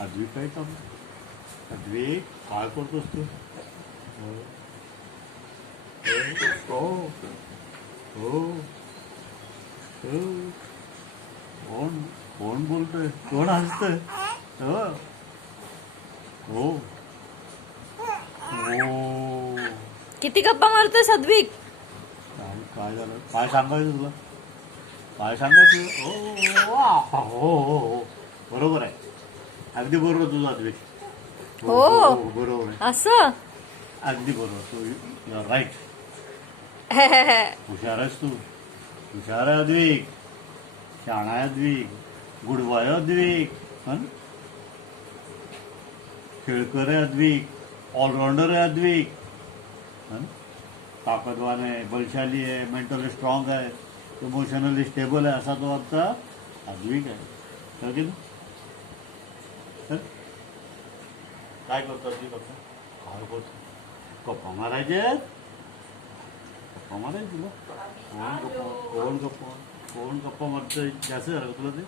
अद्विक काय काम? अद्विक काय करतोस तू? हो हो हो हो. कोण कोण बोलतोय? कोण हसतंय? हो हो हो. किती गप्पा मारतोय सात्विक? काय काय झालं? काय सांगायचं तुला? काय सांगायचं? हो हो हो हो हो. बरोबर आहे. अगदी बरोबर तुझं अद्विक. हो हो हो हो बरोबर आहे. असं. अगदी बरोबर. तू यू आर राईट. हुशार आहेस तू. हुशार आहे अद्विक. शहाणा आहे अद्विक. Good boy Advik. हं? खेळकर आहे अद्विक. ऑलराऊंडर आहे अद्विक. हं? ताकदवान आहे, बलशाली आहे, मेंटली स्ट्रॉंग आहे, इमोशनली स्टेबल आहे, असा तो आमचा अद्विक आहे. हो की नाही? हं? काय करतो अद्विक आता? काय करतो? गप्पा मारायचे? गप्पा मारायचे तुला? कोण गप्पा मारतोय? जास्त झालं तुला ते?